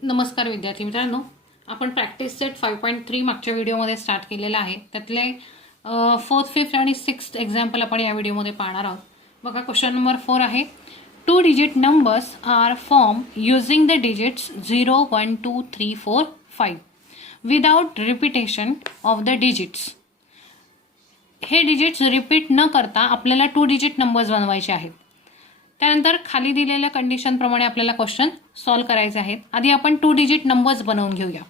नमस्कार विद्यार्थी मित्रांनो, आपण प्रॅक्टिस सेट 5.3 मागच्या व्हिडिओमध्ये स्टार्ट केलेला आहे. त्यातले 4th, 5th आणि 6th एक्झाम्पल आपण या व्हिडिओमध्ये पाहणार आहोत. बघा, क्वेश्चन नंबर 4 आहे. 2 digit numbers are form using the digits 0, 1, 2, 3, 4, 5 without repetition of the digits. हे डिजिट्स रिपीट न करता आपल्याला 2 डिजिट नंबर्स बनवायचे आहेत. त्यानंतर खाली दिलेल्या कंडिशनप्रमाणे आपल्याला क्वेश्चन सॉल्व्ह करायचे आहेत. आधी आपण 2 डिजिट नंबर्स बनवून घेऊया.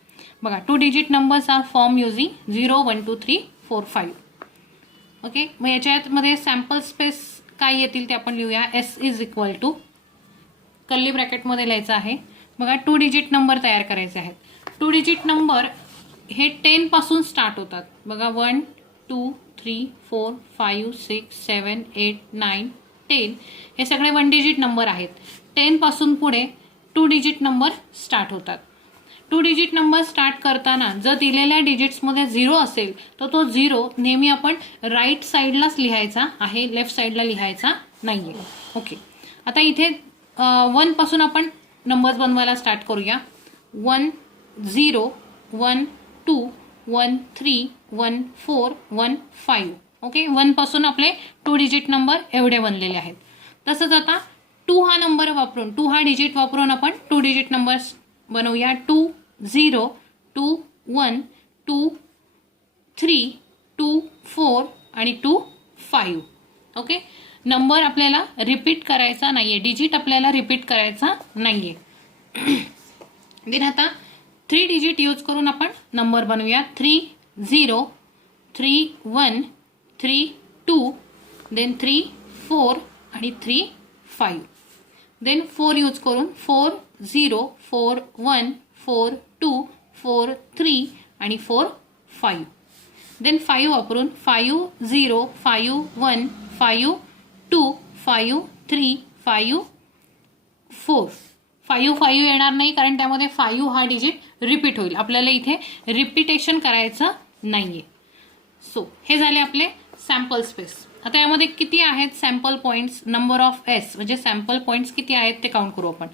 बघा, 2 digit numbers are form using 0, 1, 2, 3, 4, 5. Okay, मग याच्यामध्ये सॅम्पल स्पेस काय येतील ते आपण लिहूया. S is equal to curly ब्रॅकेटमध्ये लिहायचं आहे. बघा, 2 डिजिट नंबर तयार करायचे आहेत. 2 डिजिट नंबर हे 10 पासून स्टार्ट होतात. बघा, 1, 2, 3, 4, 5, 6, 7, 8, 9, 10 हे सगळे 1 डिजिट नंबर आहेत. 10 पासून पुढे 2 डिजिट नंबर स्टार्ट होतात. 2 डिजिट नंबर स्टार्ट करताना जर दिलेल्या डिजिट्समध्ये 0 असेल तर तो 0 नेहमी आपण राईट साईडलाच लिहायचा आहे, लेफ्ट साईडला लिहायचा नाहीये. ओके, आता इथे 1 पासून आपण नंबर्स बनवायला स्टार्ट करूया. 1, 0, 1, 2, 1, 3, 1, 4, 1, 5. ओके, 1 पासून आपले 2 डिजिट नंबर एवढे बनलेले आहेत. तसंच आता 2 हा नंबर वापरून, 2 हा डिजिट वापरून आपण 2 डिजिट नंबर्स बनवूया. 2, 0, 2, 1, 2, 3, 2, 4 आणि 2, 5. ओके, नंबर आपल्याला रिपीट करायचा नाहीये, डिजिट आपल्याला रिपीट करायचा नाहीये. देन आता 3 डिजिट यूज करून आपण नंबर बनवूया. 3, 0, 3, 1, 3, 2, देन 3, 4 आणि 3, 5. देन 4 यूज करून 4, 0, 4, 1, 4, 2, 4, 3 आणि 4, 5. देन 5 वापरून 5, 0, 5, 1, 5, 2, 5, 3, 5, 4. 5, 5 येणार नाही कारण त्यामध्ये 5 हा डिजिट रिपीट होईल. आपल्याला इथे रिपिटेशन करायचं नाहीये. सो हे झाले आपले सॅम्पल स्पेस. आता यामध्ये किती आहेत sample points? Number of S म्हणजे सॅम्पल पॉईंट्स किती आहेत ते काउंट करू आपण.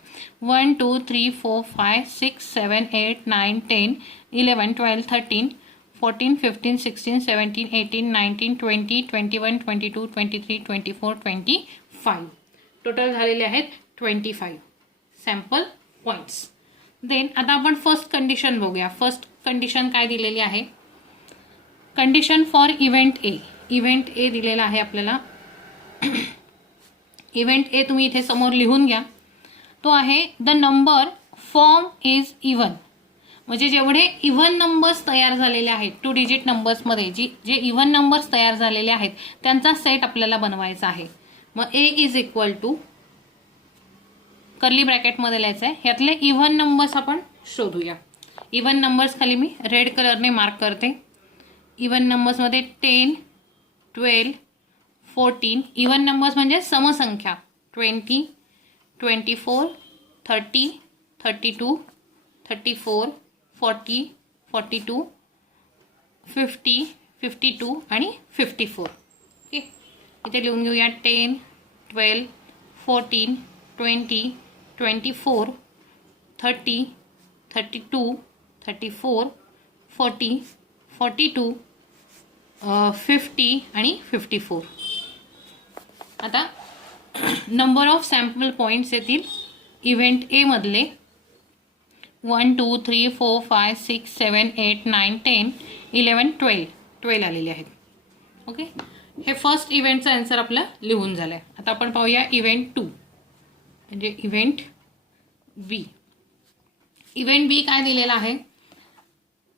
1, 2, 3, 4, 5, 6, 7, 8, 9, 10, 11, 12, 13, 14, 15, 16, 17, 18, 19, 20, 21, 22, 23, 24, 25. टोटल झालेले आहेत 25 सॅम्पल पॉईंट्स. देन आता आपण फर्स्ट कंडिशन बघूया. फर्स्ट कंडिशन काय दिलेली आहे? Condition for event A. Event A दिलेला आहे आपल्याला. इव्हेंट ए तुम्ही इथे समोर लिहून घ्या. तो आहे the number form is even. म्हणजे जेवढे इव्हन नंबर्स तयार झालेले आहेत 2 डिजिट नंबर्समध्ये जे इव्हन नंबर्स तयार झालेले आहेत त्यांचा सेट आपल्याला बनवायचा आहे. मग ए इज इक्वल टू कर्ली ब्रॅकेटमध्ये लिहायचं आहे. यातले इव्हन नंबर्स आपण शोधूया. इव्हन नंबर्स खाली मी रेड कलरने मार्क करते. इव्हन नंबर्समध्ये 10, 12, 14. इव्हन नंबर्स म्हणजे समसंख्या 20, 24, 30, 32, 34, 40, 42, 50, 52 आणि 54. ओके, इथे लिहून घेऊया. 10, 12, 14, 20, 24, 30, 32, 34, 40, 42, 50 आणि 54. आता नंबर ऑफ सॅम्पल पॉईंट्स येतील इव्हेंट ए मधले 1, 2, 3, 4, 5, 6, 7, 8, 9, 10, 11, 12 आलेले आहेत. ओके, हे फर्स्ट इव्हेंटचं आन्सर आपलं लिहून झालंय. आता आपण पाहूया इव्हेंट 2 म्हणजे इव्हेंट बी. इव्हेंट बी काय दिलेला आहे?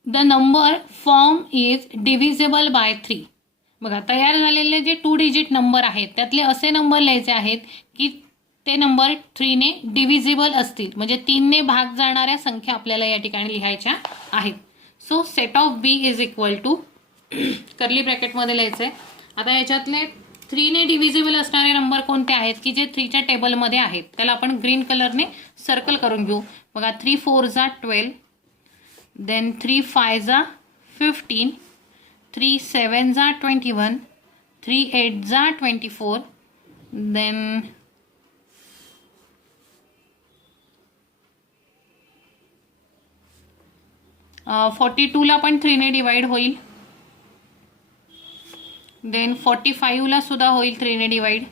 The number form is divisible by 3. बघा, तयार झालेले जे 2 डिजिट नंबर आहेत त्यातले असे नंबर लिहायचे आहेत की ते नंबर 3 ने डिव्हिजिबल असतील, म्हणजे 3 ने भाग जाणाऱ्या संख्या आपल्याला या ठिकाणी लिहायच्या आहेत. So set of B is equal to curly ब्रॅकेटमध्ये लिहायचं आहे. आता याच्यातले 3 ने डिव्हिजिबल असणारे नंबर कोणते आहेत की जे 3च्या टेबलमध्ये आहेत त्याला आपण ग्रीन कलरने सर्कल करून घेऊ. बघा, 3 4 जा 12, देन 3 5 जा 15, 3 7 जा 21, 3 8 जा 24, देन 3 42ला पण 3ने डिवाइड होईल. देन 45ला सुद्धा होईल 3ने डिवाइड.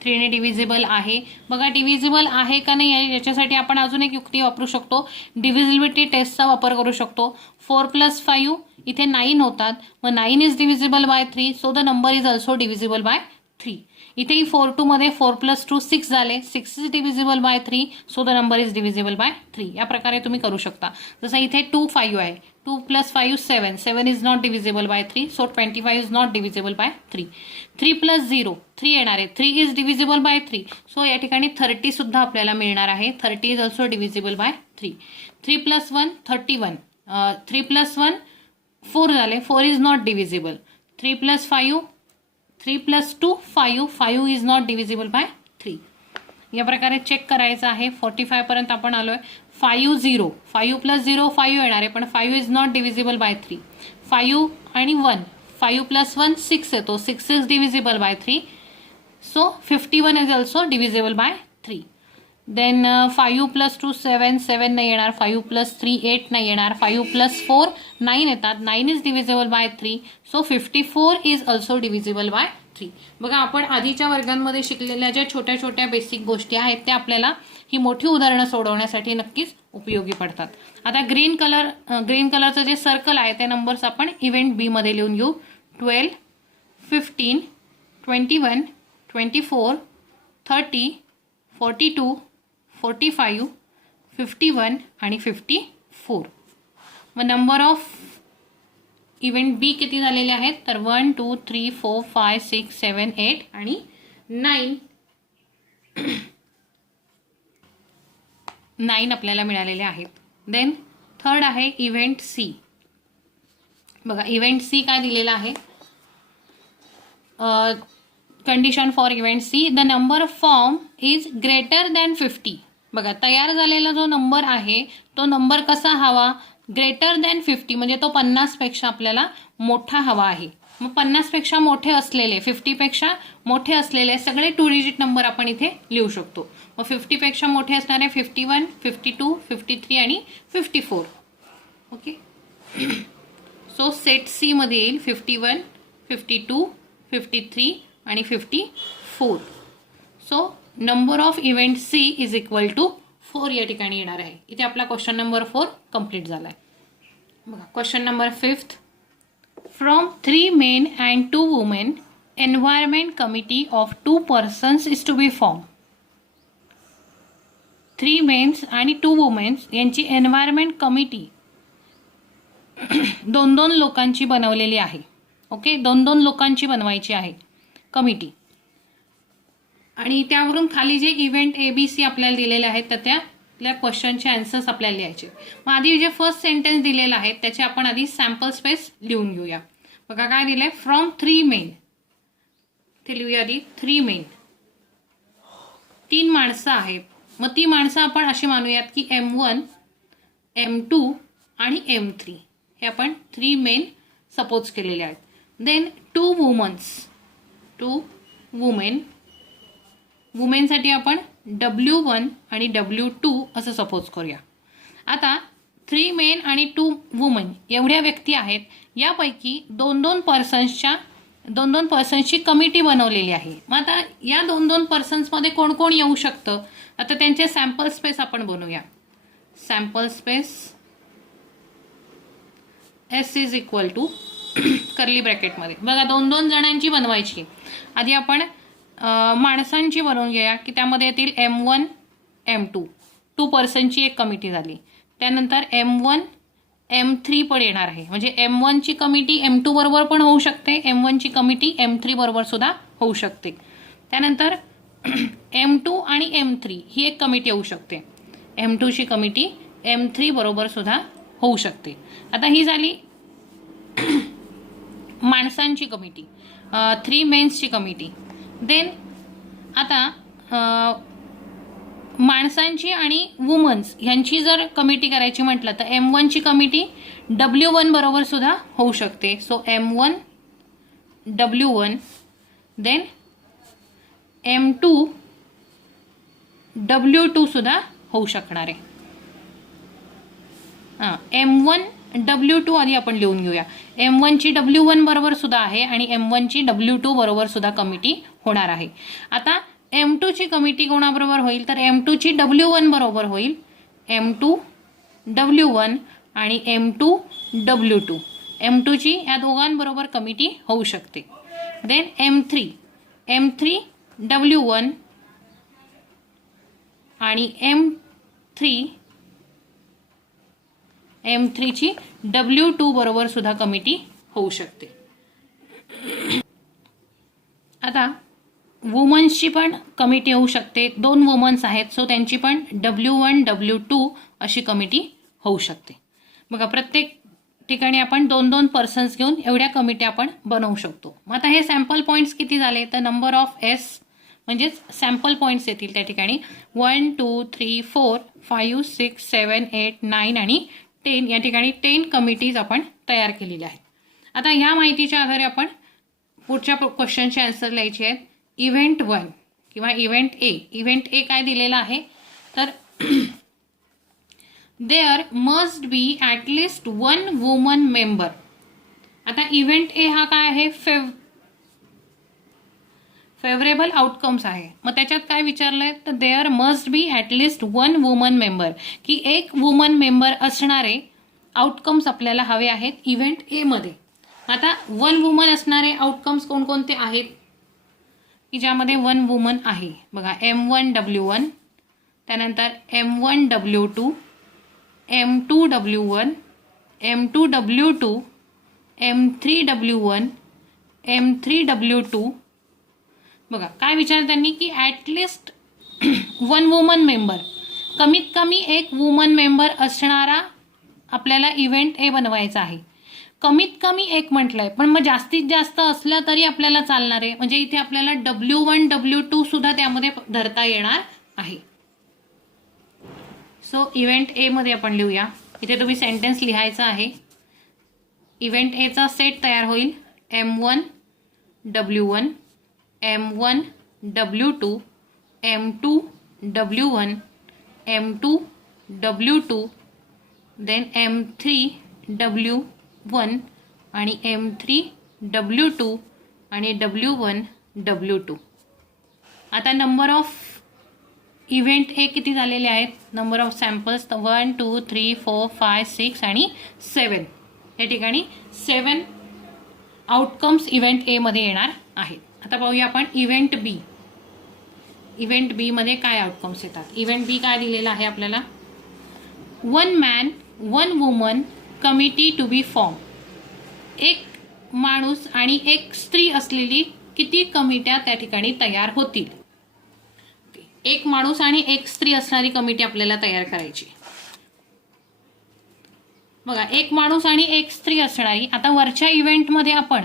3ने डिव्हिजिबल आहे. बघा डिव्हिजिबल आहे का नाही आहे याच्यासाठी आपण अजून एक युक्ती वापरू शकतो. डिव्हिजिबिलिटी टेस्टचा वापर करू शकतो. 4 + 5 इथे 9 होतात. मग 9 is divisible by 3, so the number is also divisible by 3. इथेही 4 मध्ये 4 + 2 6 झाले. 6 is divisible by 3, so the number is divisible by 3. या प्रकारे तुम्ही करू शकता. जसं इथे 2 5 आहे. 2 + 5 7. 7 is not divisible by 3, so 25 is not divisible by 3. 3 + 0 3 येणार आहे. 3 इज डिव्हिजिबल बाय 3, सो या ठिकाणी 30 सुद्धा आपल्याला मिळणार आहे. 30 इज ऑल्सो डिव्हिजिबल बाय 3. 3 + 1 31. 3 + 1 4 झाले. 4 is not divisible. 3 + 5 3 + 2 5. 5 is not divisible by 3. या प्रकारे चेक करायचं आहे. 45 पर्यंत आपण आलोय. 5 0. 5 + 0 5 येणार आहे, पण 5 इज नॉट डिव्हिजिबल बाय 3. 5 आणि 1. 5 + 1 6 येतो. 6 is divisible by 3, so 51 is also divisible by 3. Then 5 + 2 7. 7 नाही येणार. 5 + 3 8 नाही येणार. 5 + 4 9 येतात. 9 is divisible by 3, so 54 is also divisible by 3. बघा आपण आधीच्या वर्गांमध्ये शिकलेल्या ज्या छोट्या छोट्या बेसिक गोष्टी आहेत त्या आपल्याला ही मोठी उदाहरणं सोडवण्यासाठी नक्कीच उपयोगी पडतात. आता ग्रीन कलरचं जे सर्कल आहे ते नंबर्स आपण इव्हेंट बी मध्ये लिहून घेऊ. 12 15 21 24 30 42 45 51 आणि 54. मग नंबर ऑफ इव्हेंट बी किती झालेले आहेत तर 1 2 3 4 5 6 7 8 आणि 9 आपल्याला मिळालेले आहेत. देन थर्ड आहे इव्हेंट सी. बघा इव्हेंट सी काय दिलेला आहे. Condition for event C, the number form is greater than 50. बघा तयार झालेला जो नंबर आहे तो नंबर कसा हवा, ग्रेटर दॅन 50 म्हणजे तो 50 पेक्षा आपल्याला मोठा हवा आहे. मग 50 पेक्षा मोठे असलेले 50 पेक्षा मोठे असलेले सगळे 2 डिजिट नंबर आपण इथे लिहू शकतो. मग 50 पेक्षा मोठे असणारे 51 52 53 आणि 54. ओके, सो सेट सी मध्ये येईल 51 52 53 आणि 54. So number of event C is equal to 4 या ठिकाणी येणार आहे. इथे आपला क्वेश्चन नंबर 4 कंप्लीट झाला आहे. बघा question number 5. From 3 men and 2 women, environment committee of 2 persons is to be formed. 3 men आणि 2 women यांची एन्व्हायरमेंट कमिटी 2 लोकांची बनवलेली आहे. ओके, 2 लोकांची बनवायची आहे कमिटी. आणि त्यावरून खाली जे इव्हेंट ABC आपल्याला दिलेले आहेत तर त्या क्वेश्चनचे आन्सर्स आपल्याला लिहायचे. मग आधी जे फर्स्ट सेंटेन्स दिलेलं आहे त्याचे आपण आधी सॅम्पल स्पेस लिहून घेऊया. बघा काय दिलंय, फ्रॉम 3 men. ते लिहूया आधी 3 men. 3 माणसं आहेत. मग ती माणसं आपण अशी मानूयात की M1 M2 आणि M3 हे आपण 3 men सपोज केलेले आहेत. Then 2 women. वुमेनसाठी आपण W1 आणि W2 असं सपोज करूया. आता 3 men आणि 2 वुमेन एवढ्या व्यक्ती आहेत. यापैकी 2 पर्सन्सची कमिटी बनवलेली आहे. मग आता या 2 पर्सन्समध्ये कोण कोण येऊ शकतं. आता त्यांचे सॅम्पल स्पेस आपण बनवूया. Sample space S is equal to curly ब्रॅकेटमध्ये. बघा 2 जणांची बनवायची. आधी आपण माणसांची बनवून घेऊया की त्यामध्ये येतील M1 M2. 2 पर्सनची एक कमिटी झाली. त्यानंतर M1 M3 पण येणार आहे. म्हणजे M1ची कमिटी M2 बरोबर पण होऊ शकते. M1ची कमिटी M3 बरोबर सुद्धा होऊ शकते. त्यानंतर M2 आणि M3 ही एक कमिटी होऊ शकते. M2ची कमिटी M3 बरोबर सुद्धा होऊ शकते. आता ही झाली माणसांची कमिटी, 3 मेन्सची कमिटी. देन आता माणसांची आणि वुमन्स ह्यांची जर कमिटी करायची म्हटलं तर M1ची कमिटी W1 बरोबर सुद्धा होऊ शकते. So M1 W1. Then M2 W2 सुद्धा होऊ शकणार आहे. M1 W2 आधी आपण लिहून घेऊया. M1ची W1 बरोबर सुद्धा आहे आणि M1ची W2 बरोबर सुद्धा कमिटी होणार आहे. आता M2ची कमिटी कोणाबरोबर होईल तर M2ची W1 बरोबर होईल. M2 W1 आणि M2 W2. M2ची या दोघांबरोबर कमिटी होऊ शकते. देन M3 W1 आणि M3ची W2 बरोबर सुद्धा कमिटी होऊ शकते. आता वुमन्सची पण कमिटी होऊ शकते. 2 वुमन्स आहेत सो त्यांची पण W1 W2 अशी कमिटी होऊ शकते. बघा प्रत्येक ठिकाणी आपण 2-2 पर्सन्स घेऊन एवढ्या कमिटी आपण बनवू शकतो. मग आता हे सॅम्पल पॉईंट्स किती झाले तर नंबर ऑफ S म्हणजेच सॅम्पल पॉईंट्स येतील त्या ठिकाणी 1 2 3 4 5 6 7 8 9 आणि 10 या ठिकाणी 10 कमिटीज आपण तयार केलेल्या आहेत. आता ह्या माहितीच्या आधारे आपण पुढच्या क्वेश्चनचे आन्सर लिहायचे आहेत. इव्हेंट 1 किंवा इव्हेंट ए काय दिलेला आहे तर there must be at least 1 woman member. आता इव्हेंट ए हा काय आहे फेवरेबल आउटकम्स आहे. मग त्याच्यात काय विचारलंय तर there must be at least 1 woman member की एक वुमन मेंबर असणारे आउटकम्स आपल्याला हवे आहेत इव्हेंट ए मध्ये. आता 1 वुमन असणारे आउटकम्स कोणकोणते आहेत की ज्यामध्ये 1 वुमन आहे बघा. M1 W1 त्यानंतर M1 W2 M2 W1 M2 W2 M3 W1 M3 W2. बघा काय विचार त्यांनी की ॲटलिस्ट 1 वुमन मेंबर कमीत कमी एक वुमन मेंबर असणारा आपल्याला इव्हेंट ए बनवायचा आहे. कमीत कमी एक म्हटलंय पण मग जास्तीत जास्त असलं तरी आपल्याला चालणार आहे. म्हणजे इथे आपल्याला W1 W2 सुद्धा त्यामध्ये धरता येणार आहे. सो इव्हेंट ए मध्ये आपण लिहूया. इथे तुम्ही सेंटेन्स लिहायचा आहे. इव्हेंट एचा सेट तयार होईल M1 W1 M1 W2 M2 W1 M2 W2 then M3 W1 आणि M3 W2 आणि W1 W2. आता नंबर ऑफ इव्हेंट ए किती झालेले आहेत नंबर ऑफ सॅम्पल्स 1 2 3 4 5 6 आणि 7 या ठिकाणी 7 आउटकम्स इव्हेंट ए मध्ये येणार आहेत. आता पाहूया आपण इव्हेंट बी. इव्हेंट बी मध्ये काय आउटकम्स येतात. इव्हेंट बी काय दिलेला आहे आपल्याला 1 man 1 woman committee to be form. एक माणूस आणि एक स्त्री असलेली किती कमिट्या त्या ठिकाणी तयार होतील. एक माणूस आणि एक स्त्री असणारी कमिटी आपल्याला तयार करायची. बघा एक माणूस आणि एक स्त्री असणारी. आता वरच्या इव्हेंटमध्ये आपण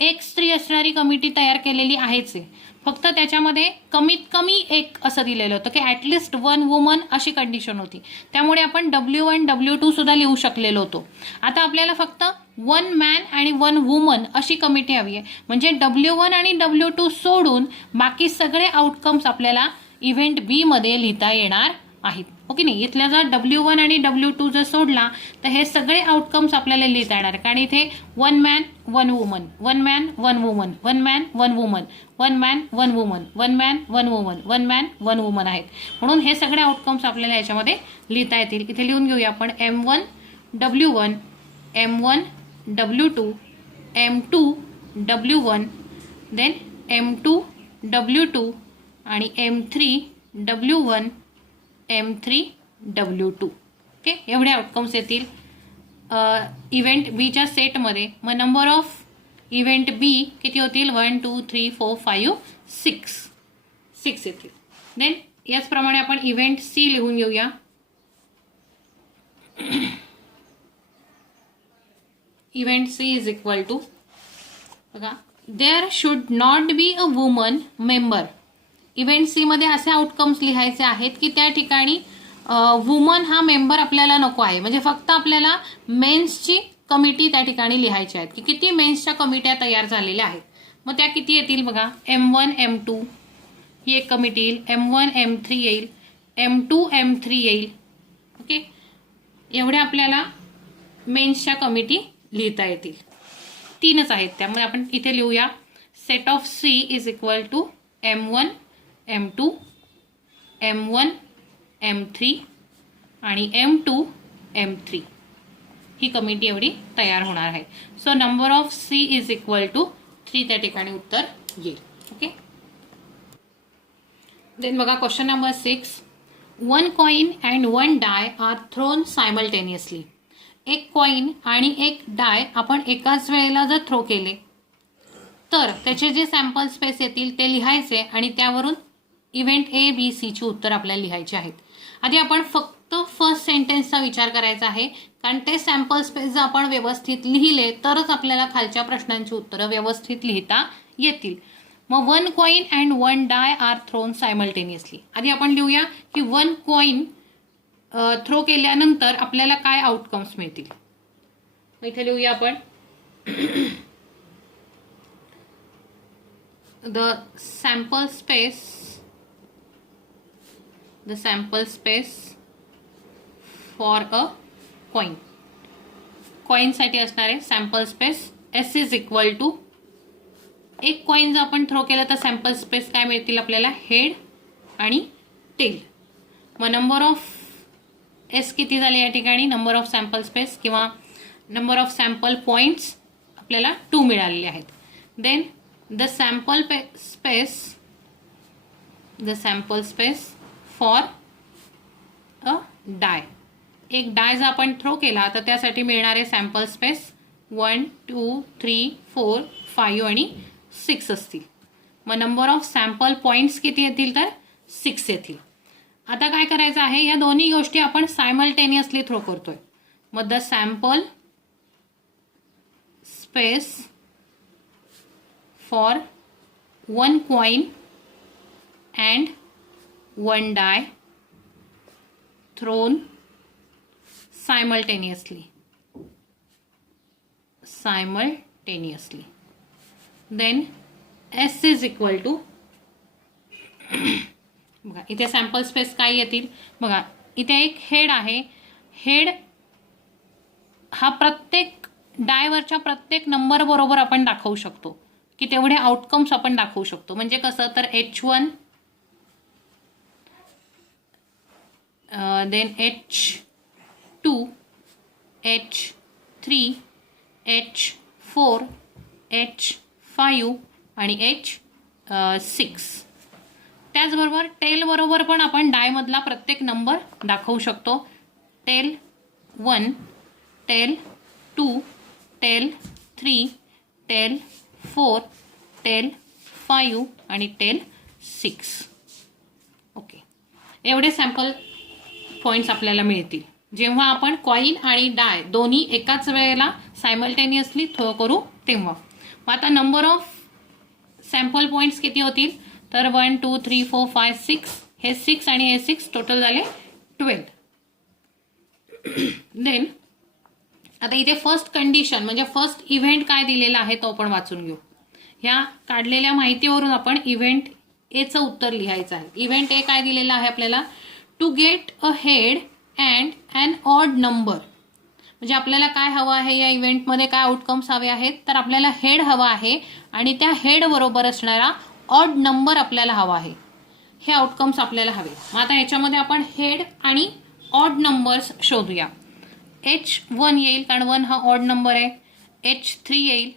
एक स्त्री असणारी कमिटी तयार केलेली आहेच आहे. फक्त त्याच्यामध्ये कमीत कमी एक असं दिलेलं होतं की ॲटलिस्ट 1 वुमन अशी कंडिशन होती. त्यामुळे आपण W1 W2 सुद्धा लिहू शकलेलो होतो. आता आपल्याला फक्त 1 मॅन आणि 1 वुमन अशी कमिटी हवी आहे. म्हणजे W1 आणि W2 सोडून बाकी सगळे आउटकम्स आपल्याला इव्हेंट बी मध्ये लिहिता येणार आहेत. ओके नाही. इथल्या जर W1 आणि W2 जर सोडला तर हे सगळे आउटकम्स आपल्याला लिहिता येणार. कारण इथे 1 man 1 woman 1 man 1 woman 1 man 1 woman 1 man 1 woman 1 man 1 woman 1 man 1 woman आहेत. म्हणून हे सगळे आउटकम्स आपल्याला याच्यामध्ये लिहिता येतील. इथे लिहून घेऊया आपण M1 W1 M1 W2 M2 W1 then M2 W2 आणि M3 W1 M3 W2. Okay एवढे आउटकम्स येतील इव्हेंट बीच्या सेटमध्ये. मग नंबर ऑफ इव्हेंट बी किती होतील 1 2 3 4 5 6 येतील. देन याचप्रमाणे आपण इव्हेंट सी लिहून घेऊया. Event C is equal to बघा there should not be a woman member. Event C मध्ये असे आउटकम्स लिहायचे आहेत की त्या ठिकाणी वुमन हा मेंबर आपल्याला नको आहे. म्हणजे फक्त आपल्याला मेन्सची कमिटी त्या ठिकाणी लिहायची आहेत की किती मेन्सच्या कमिट्या तयार झालेल्या आहेत. मग त्या किती येतील बघा M1 M2 ही एक कमिटी येईल. M1 M3 येईल. M2 M3 येईल. ओके एवढ्या आपल्याला मेन्सच्या कमिटी लिहिता येतील. 3च आहेत, त्यामुळे आपण इथे लिहूया set of C is equal to M1 M2 M1 M3 आणि M2 M3. ही कमिटी एवढी तयार होणार आहे. So number of C is equal to 3 त्या ठिकाणी उत्तर येईल. ओके. देन बघा question number 6. 1 coin and 1 die are thrown simultaneously. एक कॉइन आणि एक डाय आपण एकाच वेळेला जर थ्रो केले तर त्याचे जे सॅम्पल स्पेस येतील ते लिहायचे आणि त्यावरून इव्हेंट A B C ची उत्तर आपल्याला लिहायची आहेत. आधी आपण फक्त फर्स्ट सेंटेन्सचा विचार करायचा आहे, कारण ते सॅम्पल स्पेस जर आपण व्यवस्थित लिहिले तरच आपल्याला खालच्या प्रश्नांची उत्तरं व्यवस्थित लिहिता येतील. मग 1 coin and 1 die are thrown simultaneously. आधी आपण लिहूया की 1 कॉइन थ्रो केल्यानंतर आपल्याला काय आउटकम्स मिळतील. इथे लिहूया आपण the sample space for a coin. कॉइनसाठी असणार आहे sample space S is equal to, एक कॉइन जर आपण थ्रो केलं तर सॅम्पल स्पेस काय मिळतील आपल्याला, हेड आणि टेल. मग नंबर ऑफ S किती झाले या ठिकाणी, नंबर ऑफ सॅम्पल स्पेस किंवा नंबर ऑफ सॅम्पल पॉइंट्स आपल्याला 2 मिळालेले आहेत. Then the sample space for a die. एक डाय जर आपण थ्रो केला तर त्यासाठी मिळणारे सॅम्पल स्पेस 1 2 3 4 5 आणि 6 असतील. मग नंबर ऑफ सॅम्पल पॉइंट्स किती येतील तर 6 येतील. आता काय करायचं आहे, या दोन्ही गोष्टी आपण सायमल्टेनियसली थ्रो करतोय. मग the sample space for 1 coin and 1 die thrown simultaneously. Then S is equal to, बघा इथे सॅम्पल स्पेस काय येतील, बघा इथे एक हेड आहे. हेड हा प्रत्येक डायवरच्या प्रत्येक नंबर बरोबर आपण दाखवू शकतो की तेवढे आउटकम्स आपण दाखवू शकतो. म्हणजे कसं तर H1 then H2 H3 H4 H5 आणि H6. त्याचबरोबर टेल बरोबर पण आपण डायमधला प्रत्येक नंबर दाखवू शकतो. Tail 1 tail 2 tail 3 tail 4 tail 5 आणि टेल 6. ओके, एवढे सॅम्पल पॉईंट्स आपल्याला मिळतील जेव्हा आपण कॉइन आणि डाय दोन्ही एकाच वेळेला सायमल्टेनियसली थ्रो करू तेव्हा. मग आता नंबर ऑफ सॅम्पल पॉईंट्स किती होतील तर 1 2 3 4 5 6. हे 6 आणि हे 6 टोटल झाले 12. देन आता इथे फर्स्ट कंडिशन म्हणजे फर्स्ट इव्हेंट काय दिलेला आहे तो आपण वाचून घेऊ. ह्या काढलेल्या माहितीवरून आपण इव्हेंट एचं उत्तर लिहायचं आहे. इव्हेंट ए काय दिलेलं आहे आपल्याला, to get a head and an odd number. म्हणजे आपल्याला काय हवं आहे या इव्हेंटमध्ये, काय आउटकम्स हवे आहेत तर आपल्याला हेड हवा आहे आणि त्या हेड बरोबर असणारा ऑड नंबर आपल्याला हवा आहे. हे आउटकम्स आपल्याला हवे. मग आता याच्यामध्ये आपण हेड आणि ऑड नंबर्स शोधूया. H1 येईल कारण 1 हा ऑड नंबर आहे. H3 येईल,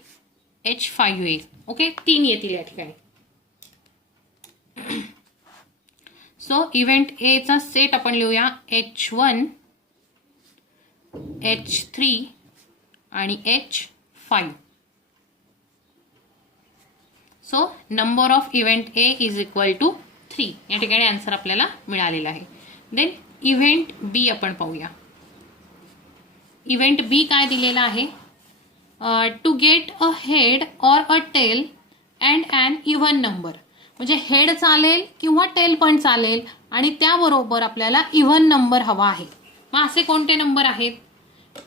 H5 येईल. ओके, 3 येतील या ठिकाणी. सो इव्हेंट ए चा सेट आपण लिहूया H1 H3 आणि H5. So number of event A is equal to 3. या ठिकाणी आन्सर आपल्याला मिळालेला आहे. देन इव्हेंट बी आपण पाहूया. इव्हेंट बी काय दिलेला आहे, to get a head or a tail and an even number. म्हणजे हेड चालेल किंवा टेल पण चालेल आणि त्याबरोबर आपल्याला इव्हन नंबर हवा आहे. मग असे कोणते नंबर आहेत,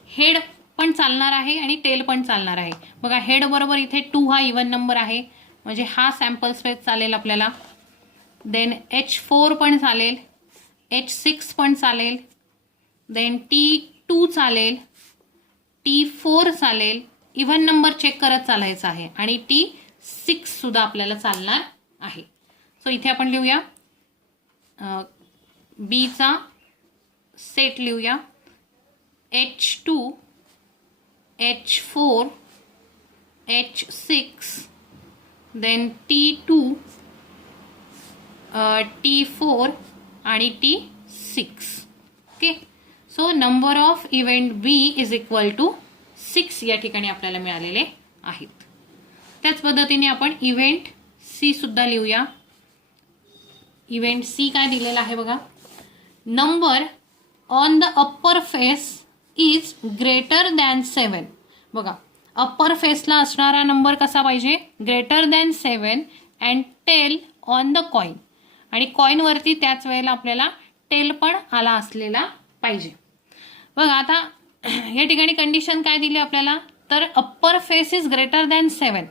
हेड पण चालणार आहे आणि टेल पण चालणार आहे. बघा हेड बरोबर इथे 2 हा इव्हन नंबर आहे म्हणजे हा सॅम्पल स्पेस चालेल आपल्याला. देन H4 पण चालेल, H6 पण चालेल, देन T2 चालेल, T4 चालेल, इव्हन नंबर चेक करत चालायचा आहे आणि T6 सुद्धा आपल्याला चालणार आहे. सो इथे आपण लिहूया बीचा सेट लिहूया H2 H4 H6 then T2 T4 आणि T6. Okay. So number of event B is equal to 6 या ठिकाणी आपल्याला मिळालेले आहेत. त्याच पद्धतीने आपण इव्हेंट सी सुद्धा लिहूया. इव्हेंट सी काय दिलेला आहे बघा, number on the upper face is greater than 7. बघा अप्पर फेसला असणारा नंबर कसा पाहिजे, greater than 7 and tail on the coin. आणि कॉइनवरती त्याच वेळेला आपल्याला टेल पण आला असलेला पाहिजे. बघा आता या ठिकाणी कंडिशन काय दिली आपल्याला, तर upper face is greater than 7.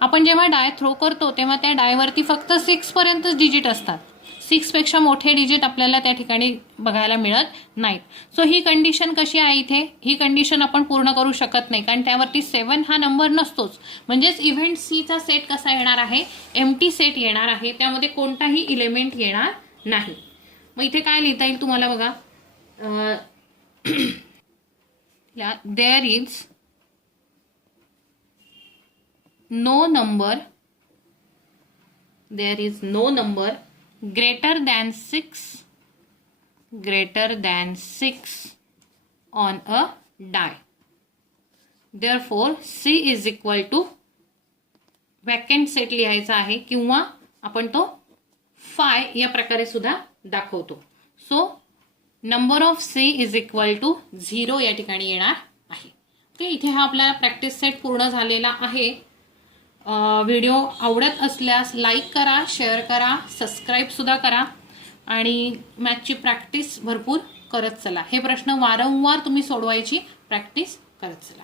आपण जेव्हा डाय थ्रो करतो तेव्हा त्या डायवरती फक्त 6 पर्यंतच डिजिट असतात. 6 पेक्षा मोठे डिजिट आपल्याला त्या ठिकाणी बघायला मिळत नाहीत. सो ही कंडिशन कशी आहे, इथे ही कंडिशन आपण पूर्ण करू शकत नाही कारण त्यावरती 7 हा नंबर नसतोच. म्हणजेच इव्हेंट सीचा सेट कसा येणार आहे, एम्प्टी सेट येणार आहे, त्यामध्ये कोणताही इलेमेंट येणार नाही. मग इथे काय लिहिता येईल तुम्हाला बघा, there is no number greater than 6 on a die. Therefore C is equal to vacant set लिहायचा आहे किंवा आपण तो फाय या प्रकारे सुद्धा दाखवतो. So number of C is equal to 0 या ठिकाणी येणार आहे. ओके. इथे हा आपला प्रॅक्टिस सेट पूर्ण झालेला आहे. व्हिडिओ आवडत असल्यास लाईक करा, शेअर करा, सबस्क्राईब सुद्धा करा आणि मॅथची प्रॅक्टिस भरपूर करत चला. हे प्रश्न वारंवार तुम्ही सोडवायची प्रॅक्टिस करत चला.